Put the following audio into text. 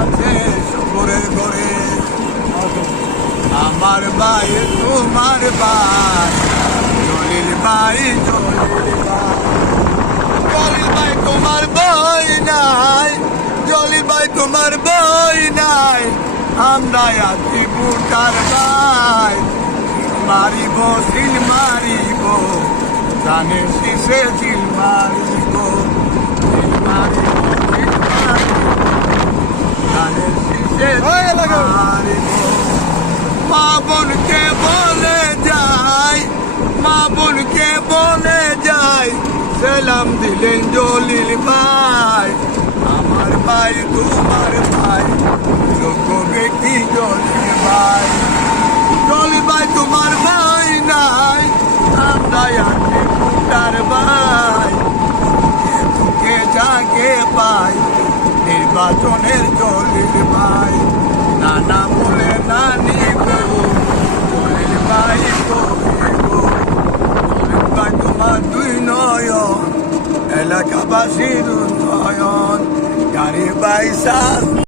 আছে শুকুরের ঘরে। আমার ভাই তোমার ভাই, জলিল ভাই জলিল ভাই। জলিল ভাই তোমার বই নাই, জলিল ভাই তোমার বই নাই, আমরা আছি ভুটার ভাই। মারিব সিল মারিব, জানে শিশে জিল মারিব, জিল মারিব জিল মারিব, জানে শিশে জিল মারিব। মা বোনকে বলে যায়, মা বোনকে বলে যায়, সালাম দিলেন জলিল ভাই। আমার ভাই তোমার ভাই, যোগ্য ব্যক্তি জলিল ভাই। জলিল ভাই তোমার ভাই নাই, আমরা আছি ভুটার ভাই। কে যাকে পাই, নির্বাচনের জলিল ভাই। নানা বলে নানি গো, জলিল ভাই গো, জলিল ভাই তোমার দুই নয়ন, এলাকাবাসীর উন্নয়ন। গাড়ি বাইসা